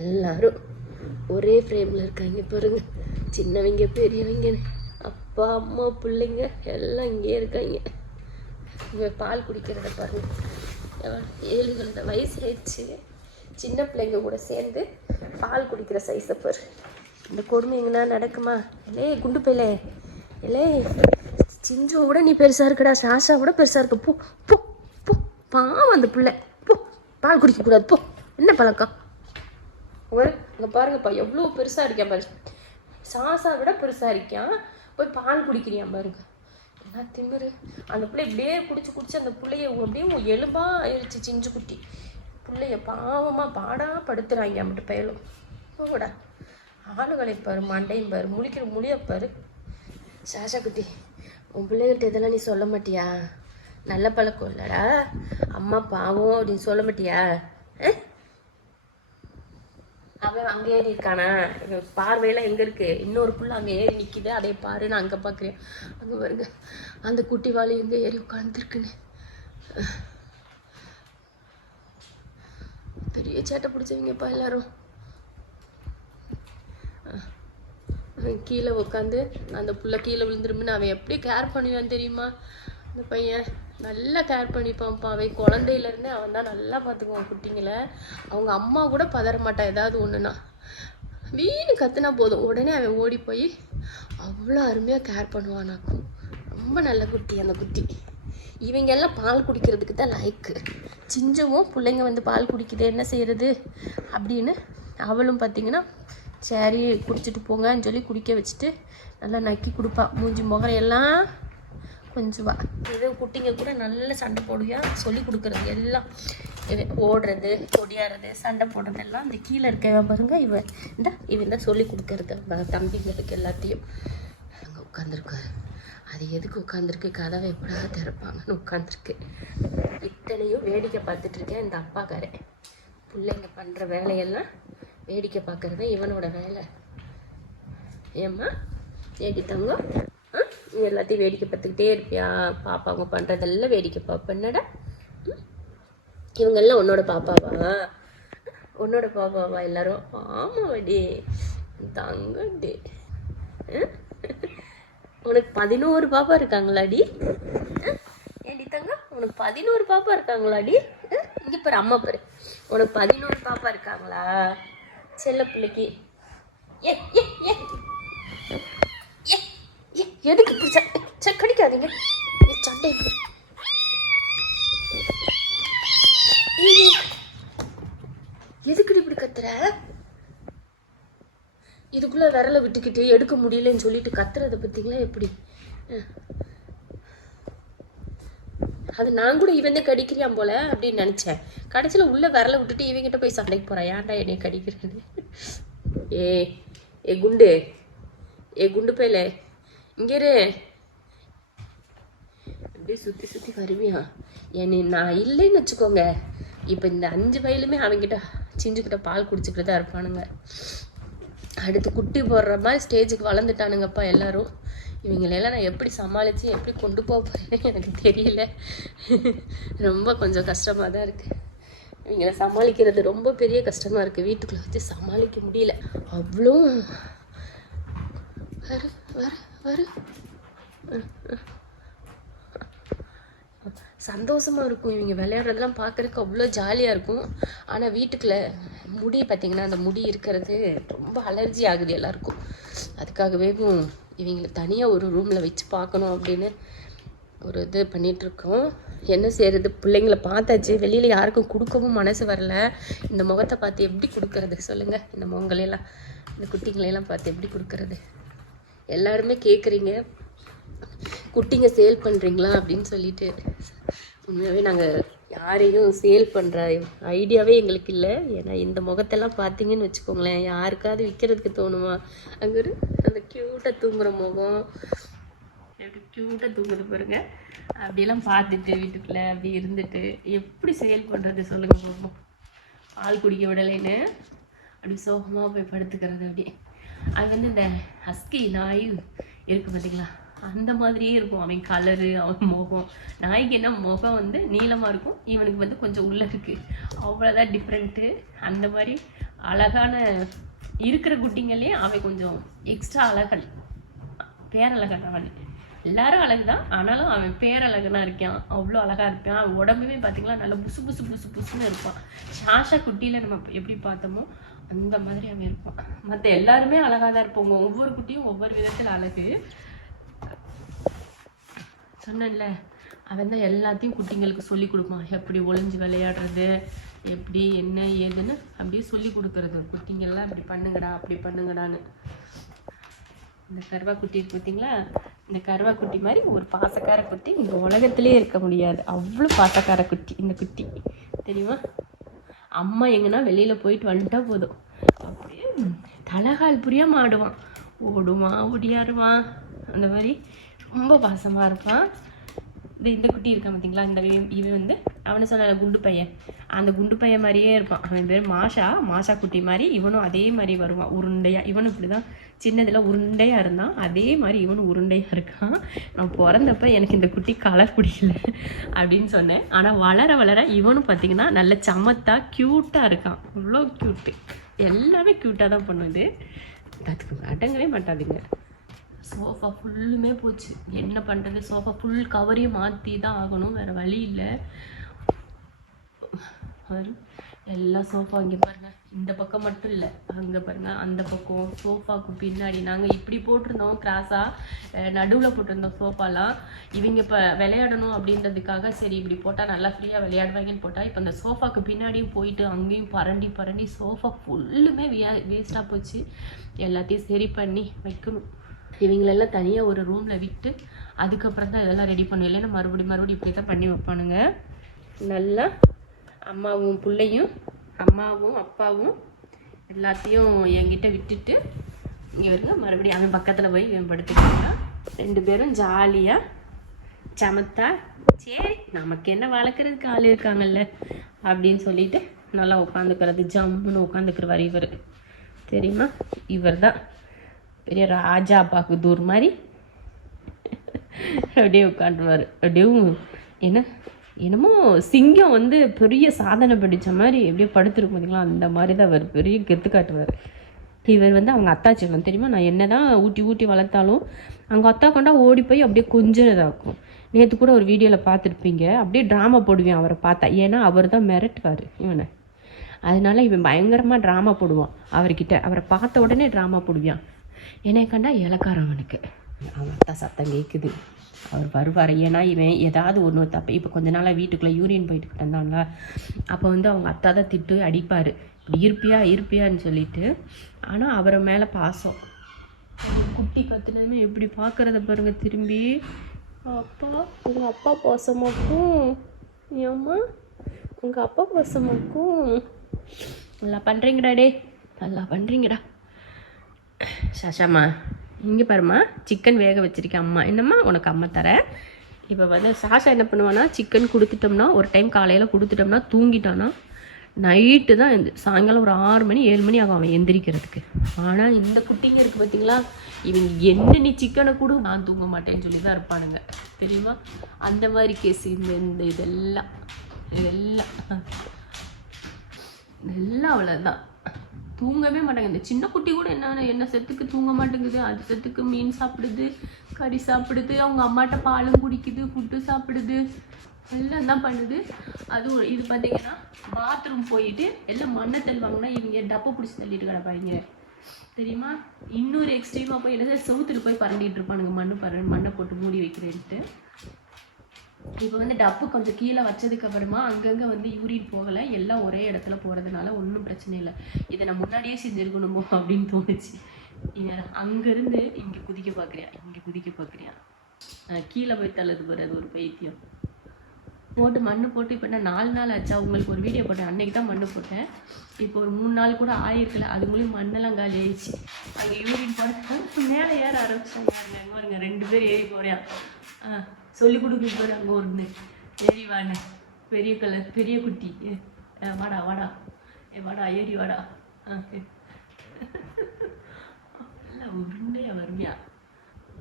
எல்லாரும் ஒரே ஃப்ரேமில் இருக்காங்க பாருங்க. சின்னவங்க பெரியவங்க, அப்பா அம்மா பிள்ளைங்க எல்லாம் இங்கே இருக்காங்க. இங்கே பால் குடிக்கிறத பாருங்க. 7 வயசு ஆயிடுச்சு. சின்ன பிள்ளைங்க கூட சேர்ந்து பால் குடிக்கிற சைஸை பாரு. இந்த கொடுமைங்கன்னா நடக்குமா? இல்லே குண்டு பையிலே, இல்லே சிஞ்சுவை விட நீ பெருசாக இருக்கடா, சாஷா விட பெருசாக இருக்க. போ போ போ, பாவம் அந்த பிள்ளை. போ, பால் குடிக்கக்கூடாது போ. என்ன பழக்கம்? அங்கே பாருங்கப்பா, எவ்வளோ பெருசாக இருக்கான் பாரு. சாஷா விட பெருசாக இருக்கான், போய் பால் குடிக்கிறியான் பாருங்க. என்ன திமிரு! அந்த பிள்ளை இப்படியே குடிச்சு அந்த பிள்ளைய அப்படியே எலும்பாக ஆயிடுச்சு. சிஞ்சு குட்டி பிள்ளைய பாவமாக படுத்துறாங்க மட்டும் பயலும். போடா, ஆளுகளை பாரு, மண்டையும் பாரு, முழிக்கிற முடியப்பாரு. சாஷா குட்டி, உன் பிள்ளைகிட்ட இதெல்லாம் நீ சொல்ல மாட்டியா? நல்ல பழக்கம் இல்லடா, அம்மா பாவம் அப்படின்னு சொல்ல மாட்டியா? அவன் அங்கே ஏறி இருக்கானா? பார்வையெல்லாம் எங்கே இருக்கு? இன்னொரு புள்ள அங்கே ஏறி நிற்கிது, அதை பாரு. நான் அங்கே பார்க்குறேன். அங்கே பாருங்க, அந்த குட்டி வாழை எங்கே ஏறி உட்காந்துருக்குன்னு. பெரிய சேட்டை பிடிச்சவங்கப்பா எல்லாரும். கீழே உட்காந்து அந்த புள்ள கீழே விழுந்துருமுன்னு அவன் எப்படி கேர் பண்ணுவான்னு தெரியுமா? அந்த பையன் நல்லா கேர் பண்ணிப்பான்ப்பா. அவன் குழந்தையிலேருந்தே அவன் தான் நல்லா பார்த்துக்குவான் குட்டிங்களை. அவங்க அம்மா கூட பதற மாட்டான். ஏதாவது ஒன்றுனா வீணு கத்துனா போதும், உடனே அவன் ஓடி போய் அவ்வளோ அருமையாக கேர் பண்ணுவானாக்கும். ரொம்ப நல்ல குட்டி அந்த குட்டி. இவங்க எல்லாம் பால் குடிக்கிறதுக்கு தான் லைக்கு. சிஞ்சுவும் பிள்ளைங்க வந்து பால் குடிக்குது, என்ன செய்கிறது அப்படின்னு அவளும் பார்த்திங்கன்னா சரி குடிச்சிட்டு போங்கன்னு சொல்லி குடிக்க வச்சுட்டு நல்லா நக்கி கொடுப்பான். மூஞ்சி முகம் எல்லாம் கொஞ்சம் இது குட்டிங்க கூட நல்ல சண்டை போடுவியா சொல்லி கொடுக்குறது எல்லாம். ஓடுறது, கொடியாடுறது, சண்டை போடுறது எல்லாம் இந்த கீழே இருக்க பாருங்க. இவன் தான் சொல்லி கொடுக்கறது தம்பிங்களுக்கு எல்லாத்தையும். அங்கே உட்காந்துருக்காரு. அது எதுக்கு உட்காந்துருக்கு? கதவை எப்படாக திறப்பாங்கன்னு உட்காந்துருக்கு. இத்தனையும் வேடிக்கை பார்த்துட்ருக்கேன். இந்த அப்பாக்காரன் பிள்ளைங்க பண்ணுற வேலையெல்லாம் வேடிக்கை பார்க்குறது இவனோட வேலை. ஏம்மா ஏடி தங்கம், எல்லாத்தையும் வேடிக்கை பார்த்துக்கிட்டே இருப்பியா? பாப்பா அவங்க பண்ணுறதெல்லாம் வேடிக்கை பார்ப்பேன். என்னடா இவங்கெல்லாம் உன்னோட பாப்பாவா? உன்னோட பாப்பாவா எல்லாரும்? ஆமாடி தங்கடி. உனக்கு 11 பாப்பா இருக்காங்களாடி? ஏடி தங்க, உனக்கு 11 பாப்பா இருக்காங்களாடி? இங்கே பாரு, அம்மா பாரு, உனக்கு 11 பாப்பா இருக்காங்களா செல்ல பிள்ளைக்கு? ஏ ஏ ஏ ஏ ஏ எதுக்கு இப்படி கடிக்காதீங்க. சண்டை எதுக்குடி இப்படி கத்துற? இதுக்குள்ளே விரலை விட்டுக்கிட்டு எடுக்க முடியலன்னு சொல்லிட்டு கத்துறதை பார்த்தீங்களா எப்படி? அது நான் கூட இவன் தான் கடிக்கிறியான் போல அப்படின்னு நினச்சேன். கடைசியில் உள்ளே விரலை விட்டுட்டு இவங்கிட்ட போய் சண்டைக்கு போகிறான். ஏன்டா என்னை கடிக்கிறது? ஏ குண்டு பையில இங்கே அப்படியே சுற்றி வருவியா? நான் இல்லைன்னு வச்சுக்கோங்க, இப்போ இந்த 5 வயலுமே அவங்கிட்ட சிஞ்சுக்கிட்ட பால் குடிச்சுக்கிட்டு தான் இருப்பானுங்க. அடுத்து குட்டி போடுற மாதிரி ஸ்டேஜுக்கு வளர்ந்துட்டானுங்கப்பா எல்லாரும். இவங்களெல்லாம் நான் எப்படி சமாளித்து எப்படி கொண்டு போக போகிறேன்னு எனக்கு தெரியல. ரொம்ப கொஞ்சம் கஷ்டமாக தான் இருக்குது. இவங்களை சமாளிக்கிறது ரொம்ப பெரிய கஷ்டமாக இருக்குது. வீட்டுக்குள்ளே வச்சு சமாளிக்க முடியல. அவ்வளோ வரு சந்தோஷமாக இருக்கும். இவங்க விளையாடுறதெல்லாம் பார்க்குறதுக்கு அவ்வளோ ஜாலியாக இருக்கும். ஆனால் வீட்டுக்குள்ளே முடி பார்த்திங்கன்னா, அந்த முடி இருக்கிறது ரொம்ப அலர்ஜி ஆகுது எல்லாருக்கும். அதுக்காகவே இவங்களை தனியாக ஒரு ரூமில் வச்சு பார்க்கணும் அப்படின்னு ஒரு இது பண்ணிகிட்ருக்கோம். என்ன செய்கிறது? பிள்ளைங்கள பார்த்தாச்சு, வெளியில் யாருக்கும் கொடுக்கவும் மனசு வரல. இந்த முகத்தை பார்த்து எப்படி கொடுக்கறது சொல்லுங்கள்? இந்த முகங்களையெல்லாம், இந்த குட்டிங்களையெல்லாம் பார்த்து எப்படி கொடுக்கறது? எல்லாருமே கேட்குறீங்க, குட்டிங்க சேல் பண்ணுறீங்களா அப்படின்னு சொல்லிட்டு. உண்மையாகவே நாங்கள் யாரையும் சேல் பண்ணுற ஐடியாவே எங்களுக்கு இல்லை. ஏன்னா இந்த முகத்தெல்லாம் பார்த்தீங்கன்னு வச்சுக்கோங்களேன், யாருக்காவது விற்கிறதுக்கு தோணுமா? அங்கே அந்த க்யூட்டாக தூங்குகிற முகம், எப்படி க்யூட்டாக தூங்குறது பாருங்க. அப்படியெல்லாம் பார்த்துட்டு வீட்டுக்குள்ளே அப்படி இருந்துட்டு எப்படி சேல் பண்ணுறது சொல்லுங்கள் பார்ப்போம். பால் குடிக்க விடலைன்னு அப்படி சோகமாக போய் படுத்துக்கிறது. அப்படியே அது இந்த ஹஸ்கி நாய் இருக்குது பார்த்தீங்களா, அந்த மாதிரியே இருக்கும் அவன் கலரு, அவன் முகம். நாய்க்கு என்ன முகம் நீளமாக இருக்கும், இவனுக்கு கொஞ்சம் உள்ளே இருக்குது, அவ்வளோதான் டிஃப்ரெண்ட்டு. அந்த மாதிரி அழகான இருக்கிற குட்டிங்களே அவன் கொஞ்சம் எக்ஸ்ட்ரா அழகன், பேரழகன். அவன் எல்லாரும் அழகு தான், ஆனாலும் அவன் பேரழகனா இருக்கான். அவ்வளோ அழகா இருப்பான். அவன் உடம்புமே பார்த்தீங்களா நல்லா புசு புசு புசு புசுன்னு இருப்பான். சாஷா குட்டியில் நம்ம எப்படி பார்த்தோமோ அந்த மாதிரி அவன் இருப்பான். மற்ற எல்லாருமே அழகாக தான் இருப்பாங்க. ஒவ்வொரு குட்டியும் ஒவ்வொரு விதத்தில் அழகு. சொன்னேன்ல, அவன் தான் எல்லாத்தையும் குட்டிங்களுக்கு சொல்லி கொடுப்பான். எப்படி ஒளிஞ்சு விளையாடுறது, எப்படி என்ன ஏதுன்னு அப்படியே சொல்லி கொடுக்கறது. குட்டிங்கெல்லாம் இப்படி பண்ணுங்கடா அப்படி பண்ணுங்கடான்னு. இந்த கருவா குட்டி இருக்கு பார்த்தீங்களா, இந்த கருவா குட்டி மாதிரி ஒரு பாசக்கார குட்டி இந்த உலகத்திலே இருக்க முடியாது. அவ்வளோ பாசக்கார குட்டி இந்த குட்டி, தெரியுமா? அம்மா எங்கன்னா வெளியில் போயிட்டு வந்துட்டா போதும், அப்படியே தலகால் புரியாமல் ஆடுவான், ஓடுவான் ஓடியாருவான். அந்த மாதிரி ரொம்ப பாசமாக இருப்பான். இந்த குட்டி இருக்கான் பார்த்தீங்களா, இந்த இவன் வந்து அவனை சொன்ன குண்டு பையன், அந்த குண்டு பையன் மாதிரியே இருப்பான். அவன் பேர் மாஷா குட்டி மாதிரி. இவனும் அதே மாதிரி வருவான் உருண்டையாக. இவனும் இப்படி தான் சின்னதில் உருண்டையாக இருந்தான், அதே மாதிரி இவனும் உருண்டையாக இருக்கான். நான் பிறந்தப்ப எனக்கு இந்த குட்டி கலர் பிடிக்கல அப்படின்னு சொன்னேன். ஆனால் வளர வளர இவனும் பார்த்தீங்கன்னா நல்ல சமத்தா க்யூட்டாக இருக்கான். அவ்வளோ க்யூட்டு, எல்லாமே க்யூட்டாக தான் பண்ணுது. அதுக்கு அடங்கவே மாட்டாதுங்க. சோஃபா ஃபுல்லுமே போச்சு, என்ன பண்ணுறது? சோஃபா ஃபுல் கவரையும் மாற்றி தான் ஆகணும், வேறு வழி இல்லை. எல்லா சோஃபா இங்கே பாருங்கள், இந்த பக்கம் மட்டும் இல்லை, அங்கே பாருங்கள் அந்த பக்கம் சோஃபாவுக்கு பின்னாடி நாங்கள் இப்படி போட்டிருந்தோம் கிராஸாக, நடுவில் போட்டிருந்தோம் சோஃபாலாம். இவங்க இப்போ விளையாடணும் அப்படின்றதுக்காக சரி இப்படி போட்டால் நல்லா ஃப்ரீயாக விளையாடுவாங்கன்னு போட்டால், இப்போ அந்த சோஃபாவுக்கு பின்னாடியும் போயிட்டு அங்கேயும் பரண்டி சோஃபா ஃபுல்லுமே வேஸ்ட்டாக போச்சு. எல்லாத்தையும் சரி பண்ணி வைக்கணும். இவங்களெல்லாம் தனியாக ஒரு ரூமில் விட்டு அதுக்கப்புறம் தான் இதெல்லாம் ரெடி பண்ணும். இல்லைன்னா மறுபடியும் இப்படி தான் பண்ணி வைப்பானுங்க. நல்லா அம்மாவும் பிள்ளையும், அம்மாவும் அப்பாவும் எல்லாத்தையும் என்கிட்ட விட்டுட்டு இங்கே வருங்க. மறுபடியும் அவன் பக்கத்தில் போய் இவன் படுத்துக்கிட்டான். 2 பேரும் ஜாலியாக சமத்தா சரி நமக்கு என்ன வளர்க்குறதுக்கு ஆள் இருக்காங்கல்ல அப்படின்னு சொல்லிட்டு நல்லா உட்காந்துக்கிறது. ஜம்முன்னு உட்காந்துக்கிறவர் இவர், தெரியுமா? இவர் தான் பெரிய ராஜா பாக்குதூர் மாதிரி அப்படியே உட்காந்துருவார். அப்படியும் என்னமோ சிங்கம் வந்து பெரிய சாதனை படித்த மாதிரி எப்படியே படுத்துருக்கும் பார்த்தீங்களா, அந்த மாதிரி தான் அவர் பெரிய கெத்து காட்டுவார். இவர் வந்து அவங்க அத்தா செல்லம், தெரியுமா? நான் என்ன தான் ஊட்டி வளர்த்தாலும் அவங்க அத்தா கொண்டா ஓடி போய் அப்படியே கொஞ்சதாக்கும். நேற்று கூட ஒரு வீடியோவில் பார்த்துருப்பீங்க, அப்படியே ட்ராமா போடுவேன் அவரை பார்த்தா. ஏன்னா அவர் தான் மிரட்டுவார் இவனை, அதனால இவன் பயங்கரமாக ட்ராமா போடுவான் அவர்கிட்ட. அவரை பார்த்த உடனே ட்ராமா போடுவான். என்னை கண்டா இலக்காரம் அவனுக்கு. அவன் அத்தா சத்தம் கேட்குது, அவர் வருவார். ஏன்னா இவன் ஏதாவது ஒன்று தப்பு. இப்போ கொஞ்ச நாளாக வீட்டுக்குள்ளே யூரின் போயிட்டு கிடந்தாங்கள, அப்போ வந்து அவங்க அத்தா தான் திட்டு அடிப்பார், இப்படி இருப்பியான்னு சொல்லிட்டு. ஆனால் அவரை மேலே பாசம். குட்டி கத்துனதுமே எப்படி பார்க்குறத பாருங்க திரும்பி. அப்பா உங்கள் அப்பா பாசமாக்கும், ஏம்மா உங்கள் அப்பா பாசமாக்கும். நல்லா பண்ணுறீங்கடா, நல்லா பண்ணுறீங்கடா. சாஷாம்மா இங்கே பாரும்மா, சிக்கன் வேக வச்சுருக்கேன் அம்மா. என்னம்மா உனக்கு அம்மா தரேன். இப்போ வந்து சாஷா என்ன பண்ணுவான்னா, சிக்கன் கொடுத்துட்டோம்னா, ஒரு டைம் காலையில் கொடுத்துட்டோம்னா தூங்கிட்டான்னா நைட்டு தான் சாயங்காலம் ஒரு 6 மணி 7 மணி ஆகும் அவன் எந்திரிக்கிறதுக்கு. ஆனால் இந்த குட்டிங்க இருக்குது பார்த்தீங்களா, இவங்க என்ன நீ சிக்கனை கொடு நான் தூங்க மாட்டேன்னு சொல்லி தான் இருப்பானுங்க, தெரியுமா? அந்த மாதிரி கேஸ் இந்த இதெல்லாம் அவ்வளோதான். தூங்கவே மாட்டாங்க. இந்த சின்ன குட்டி கூட என்ன செத்துக்கு தூங்க மாட்டேங்குது, அது செத்துக்கு மீன் சாப்பிடுது, கறி சாப்பிடுது, அவங்க அம்மாட்ட பாலும் குடிக்குது, ஃபுட்டு சாப்பிடுது, எல்லாம் தான் பண்ணுது. அதுவும் இது பார்த்தீங்கன்னா பாத்ரூம் போயிட்டு எல்லாம் மண்ணை தள்ளுவாங்கன்னா இவங்க டப்பை பிடிச்சி தள்ளிட்டு கிடப்பாங்க, தெரியுமா? இன்னொரு எக்ஸ்ட்ரீமாக போய் என்ன செவுத்துட்டு போய் பரண்டிட்டு இருப்பானுங்க, மண்ணை போட்டு மூடி வைக்கிறேன்ட்டு. இப்போ வந்து டப்பு கொஞ்சம் கீழே வச்சதுக்கு அப்புறமா அங்கங்கே வந்து யூரின் போகலை, எல்லாம் ஒரே இடத்துல போகிறதுனால ஒன்றும் பிரச்சனை இல்லை. இதை நான் முன்னாடியே செஞ்சுருக்கணுமோ அப்படின்னு தோணுச்சு. அங்கேருந்து இங்கே குதிக்க பார்க்குறியா, கீழே போய் தள்ளுது பாரு, அது ஒரு பைத்தியம். போட்டு மண்ணு போட்டு இப்போ நான் 4 நாள் ஆச்சா, உங்களுக்கு ஒரு வீடியோ போட்டேன், அன்றைக்கி தான் மண்ணு போட்டேன். இப்போ ஒரு 3 நாள் கூட ஆயிருக்கல, அது மூலியம் மண்ணெல்லாம் காலி ஆயிடுச்சு. அங்கே யூரின் போட்டு மேலே ஏற ஆரம்பிச்சாங்க. பாருங்க 2 பேர் ஏறி போகிறேன். சொல்லி கொடுக்குறது அங்கே ஒன்று ஏறி வாங்க, பெரிய குட்டி வாடா ஏறி வாடா. உருண்டையா வருவியா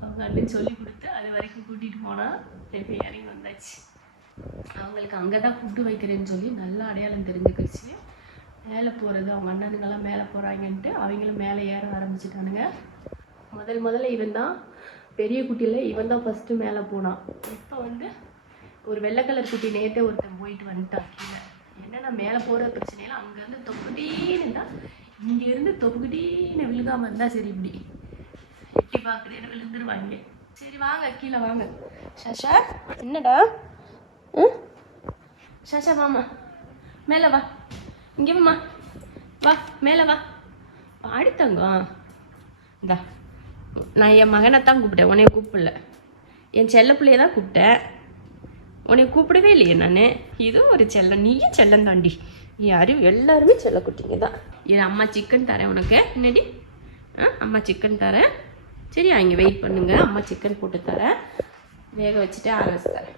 அவங்க அண்ணன் சொல்லி கொடுத்து அது வரைக்கும் கூட்டிகிட்டு போனால் இப்போ இறங்கி வந்தாச்சு. அவங்களுக்கு அங்கே தான் ஃபுட்டு வைக்கிறேன்னு சொல்லி நல்லா அடையாளம் தெரிஞ்சுக்கிச்சு. மேலே போகிறது, அவங்க அண்ணனுங்கெல்லாம் மேலே போகிறாங்கன்ட்டு அவங்களும் மேலே ஏற ஆரம்பிச்சிட்டானுங்க. முதல்ல இவன் தான் பெரிய குட்டியில் இவன் தான் ஃபஸ்ட்டு மேலே போனான். இப்போ வந்து ஒரு வெள்ளை கலர் குட்டி நேற்றே ஒருத்தன் போயிட்டு வந்துட்டான் கீழே. என்னென்னா மேலே போகிற பிரச்சனையெல்லாம் அங்கேருந்து தொப்புக்கிட்டேன்னு தான், இங்கேருந்து தொப்புக்கிட்டேன்னு விழுகாமல் இருந்தால் சரி, இப்படி எட்டி பார்க்குறேன்னு விழுந்துருவாங்க. சரி வாங்க கீழே வாங்க. சஷா என்னடா? சஷா வாமா, மேலே வா, இங்கே வாம்மா, வா மேலே வா, பாடித்தாங்க. இந்தா நான் என் மகனை தான் கூப்பிட்டேன், உன்னைய கூப்பிடல. என் செல்ல பிள்ளைய தான் கூப்பிட்டேன், உன்னைய கூப்பிடவே இல்லையே நான். இதுவும் ஒரு செல்லம், நீயும் செல்லம் தாண்டி. யாரும் எல்லாருமே செல்ல குட்டிங்க தான். என் அம்மா சிக்கன் தரேன் உனக்கு. என்னடி? அம்மா சிக்கன் தரேன். சரியா, இங்கே வெயிட் பண்ணுங்க, அம்மா சிக்கன் போட்டு தரேன், வேக வச்சுட்டு ஆர வச்சு தரேன்.